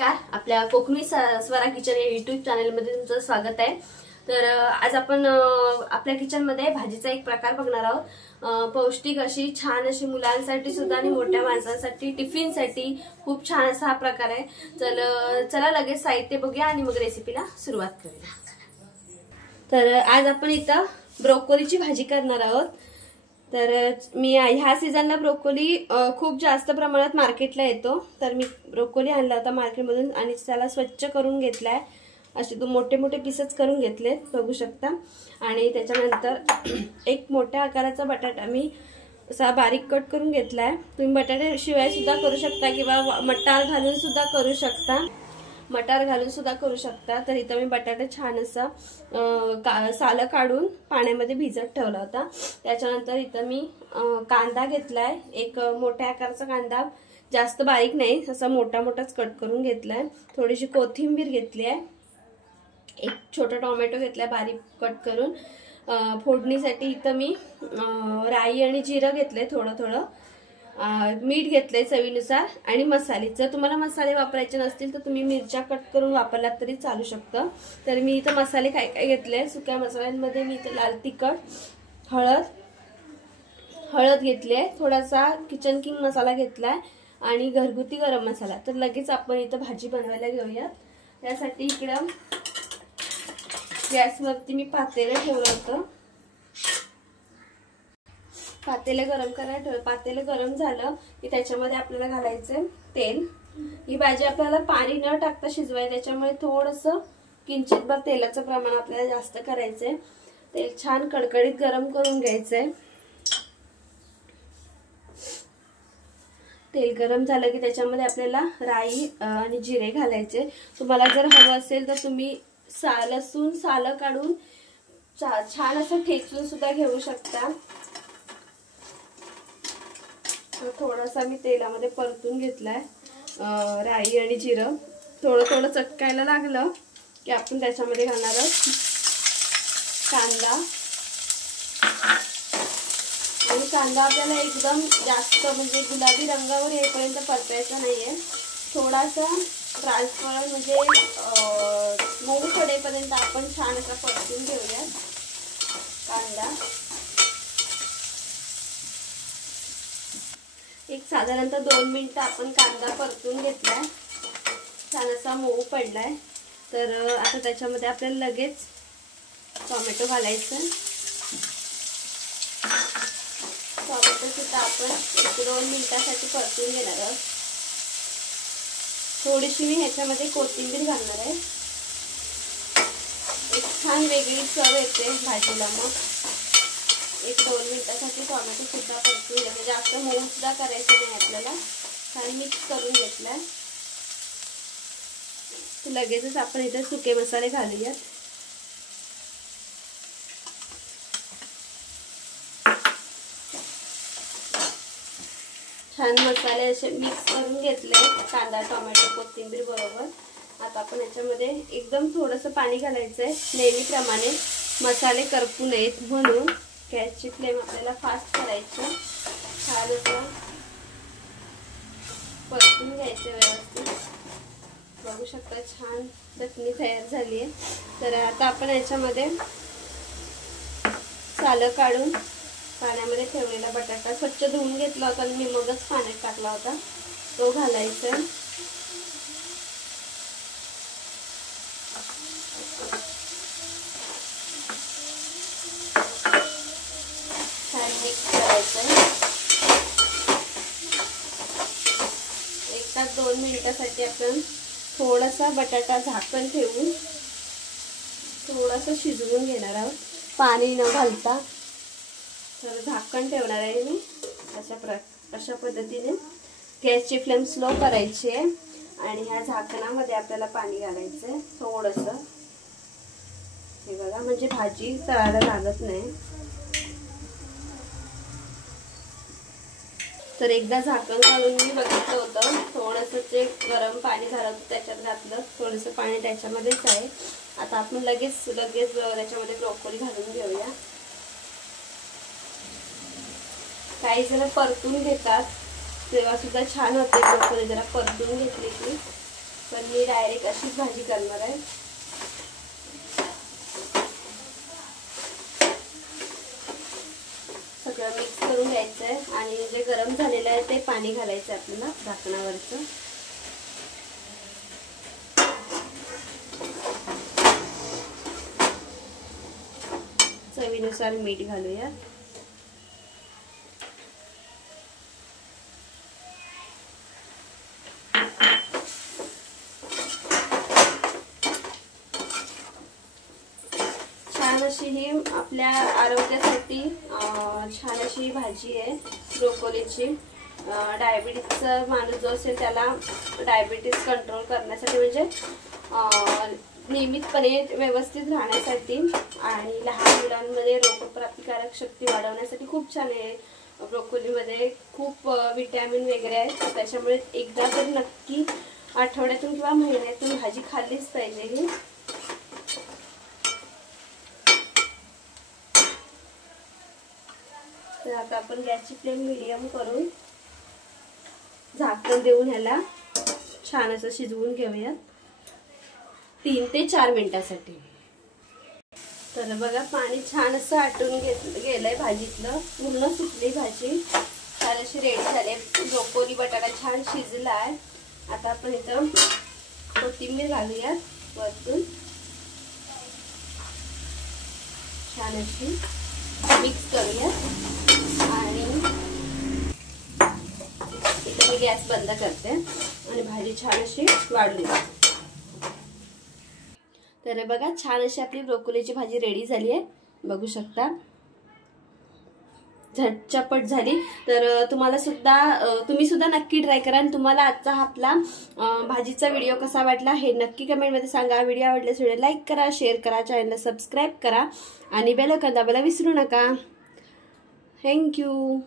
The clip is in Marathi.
नमस्कार, आपल्या कोकणी स्वरा किचन या युट्यूब चॅनलमध्ये तुमचं स्वागत आहे। तर आज आपण आपल्या किचनमध्ये भाजीचा एक प्रकार बघणार आहोत। पौष्टिक अशी छान अशी मुलांसाठी सुद्धा आणि मोठ्या माणसांसाठी टिफिनसाठी खूप छान असा हा प्रकार आहे। चला लगेच साहित्य बघूया आणि मग रेसिपीला सुरुवात करूया। तर आज आपण इथं ब्रोकोलीची भाजी करणार आहोत। तर मी ह्या सीजनला ब्रोकोली खूप जास्त प्रमाणात मार्केटला येतो। तर मी ब्रोकोली आणला होता मार्केटमधून आणि त्याला स्वच्छ करून घेतलाय। असे मोठे मोठे पीसेस करून घेतलेत, बघू शकता। आणि त्याच्यानंतर एक मोठ्या आकाराचा बटाटा मी असा बारीक कट करून घेतलाय। तुम्ही बटाटे शिवाय सुद्धा करू शकता किंवा मटार घालून सुद्धा करू शकता। तर इथं मी बटाटा छान असा साल काढून पाण्यामध्ये भिजत ठेवला होता। त्याच्यानंतर इथं मी कांदा घेतलाय, एक मोठ्या आकाराचा कांदा, जास्त बारीक नाही, असा मोठा मोठाच कट करून घेतलाय। थोडीशी कोथिंबीर घेतली आहे, एक छोटा टोमॅटो घेतलाय बारीक कट करून। फोडणीसाठी इथं मी राई आणि जिरं घेतलंय थोडं, मीठ घेतलंय चवीनुसार आणि मसाले। जर तुम्हाला मसाले वापरायचे नसतील तर तुम्ही मिरच्या कट करून वापरलात तरी चालू शकतं। तर मी इथं मसाले काय काय घेतले, सुक्या मसाल्यांमध्ये मी इथं लाल तिखट, हळद घेतली, थोडासा किचन किंग मसाला घेतलाय आणि घरगुती गरम मसाला। तर लगेच आपण इथं भाजी बनवायला घेऊयात। त्यासाठी इकडं गॅसवरती मी पातेलं ठेवलं होतं। पातेलं गरम करायला ठेवलं। पातेलं गरम झालं की त्याच्यामध्ये आपल्याला घालायचं तेल। ही भाजी आपल्याला पाणी न टाकता शिजवायची, त्याच्यामुळे थोडंसं किंचितभर तेलाचं प्रमाण आपल्याला जास्त करायचंय। तेल छान कडकडीत गरम करून घ्यायचंय। तेल गरम झालं की त्याच्यामध्ये आपल्याला राई आणि जिरे घालायचे। तुम्हाला जर हवं असेल तर तुम्ही लसूण सालं काढून छान असं ठेचून सुद्धा घेऊ शकता। थोडासा मी तेलामध्ये परतून घेतलाय राई आणि जिरं। थोडं चटकायला लागलं की आपण त्याच्यामध्ये घालणार आहोत कांदा। आणि कांदा आपल्याला एकदम जास्त म्हणजे गुलाबी रंगावर येईपर्यंत परतायचा नाहीये, थोडासा ट्रान्सपरंट म्हणजे मऊ पडेपर्यंत आपण छान असा परतून घेऊया कांदा। एक साधारणतः 2 मिनिटं आपण कांदा परतून घेतलाय, छान असा मऊ पडलाय। तर आता त्याच्यामध्ये आपल्याला लगेच टोमॅटो घालायचं। टोमॅटो सुद्धा आपण 1-2 मिनिटांसाठी परतून घेणार आहोत। थोडीशी मी ह्याच्यामध्ये कोथिंबीर घालणार आहे, एक छान वेगळी चव येते भाजीला। मग 1-2 मिनिटांसाठी टोमॅटो सुद्धा परतून घ्यायचे, जास्त मऊ सुद्धा करायचं नाही आपल्याला। छान मिक्स करून घेतलाय। लगेचच आपण इथे सुके मसाले घालूयात। छान मसाले असे मिक्स करून घेतले कांदा टोमॅटो कोथिंबीर बरोबर। आता आपण याच्यामध्ये एकदम थोडंसं पाणी घालायचंय, नेहमीप्रमाणे मसाले करपू नयेत म्हणून गॅसची फ्लेम आपल्याला फास्ट करायची। छान असं परतून घ्यायचं व्यवस्थित। बघू शकता छान चटणी तयार झाली आहे। तर आता आपण याच्यामध्ये सालं काढून पाण्यामध्ये ठेवलेला बटाटा स्वच्छ धुवून घेतला होता आणि मी मगच पाण्यात टाकला होता, तो घालायचा। छान मिक्स करायचं। 1-2 मिनिटांसाठी आपण थोडासा बटाटा झाकण ठेवून थोडासा शिजवून घेणार आहोत, पाणी न घालता। तर झाकण ठेवणार आहे मी अशा पद्धतीने। गॅसची फ्लेम स्लो करायची आहे आणि ह्या झाकणामध्ये आपल्याला पाणी घालायचंय थोडंसं। हे बघा, म्हणजे भाजी तळायला लागत नाही। तर एकदा झाकण काढून मी बघितलं होतं, थोडंसं जे गरम पाणी झालं होतं त्याच्यात घातलं, थोडंसं पाणी त्याच्यामध्येच आहे। आता आपण लगेच त्याच्यामध्ये ब्रोकोली घालून घेऊया। काही जण परतून घेतात तेव्हा सुद्धा छान होते ब्रोकोली, जरा परतून घेतली की। पण मी डायरेक्ट अशीच भाजी करणार आहे. सगळं मिक्स करून घ्यायचं आहे आणि जे गरम झालेलं आहे ते पाणी घालायचं आहे आपल्याला झाकणावरचं. चवीनुसार मीठ घालूया. छान अशी ही आपल्या आरोग्यासाठी छान अशी भाजी आहे ब्रोकोलीची. डायबिटीसचा माणूस जो असेल त्याला डायबिटीस कंट्रोल करण्यासाठी म्हणजे नियमितपणे व्यवस्थित राहण्यासाठी आणि लहान मुलांमध्ये रोगप्रतिकारक शक्ती वाढवण्यासाठी खूप छान आहे. ब्रोकोलीमध्ये खूप विटॅमिन वगैरे आहेत, त्याच्यामुळे एकदा तर नक्की आठवड्यातून किंवा महिन्यातून भाजी खाल्लीच पाहिजे ही. तर आता आपण गॅसची फ्लेम मीडियम करून झाकण देऊन ह्याला छान असं शिजवून घेऊया 3 ते 4 मिनिटांसाठी. तर बघा पाणी छान असं आटून गेलंय भाजीतलं, पूर्ण सुकली भाजी. छान अशी रेडी झाली. ब्रोकोली बटाटा छान शिजला आहे. आता आपण इथं कोथिंबीर घालूया वरतून. छान अशी मिक्स करूया आणि इथे मी गॅस बंद करते आणि भाजी छान अशी वाढून घेते. तर बघा छान अशी आपली ब्रोकोलीची भाजी रेडी झाली आहे, बघू शकता. झटपट झाली. तर तुम्ही सुद्धा नक्की ट्राय करा. आणि तुम्हाला आजचा आपला भाजीचा व्हिडिओ कसा वाटला हे नक्की कमेंटमध्ये सांगा. व्हिडिओ आवडल्यास व्हिडिओ लाईक करा, शेअर करा, चॅनलला सबस्क्राईब करा आणि बेल आयकॉन दाबायला विसरू नका. थँक्यू.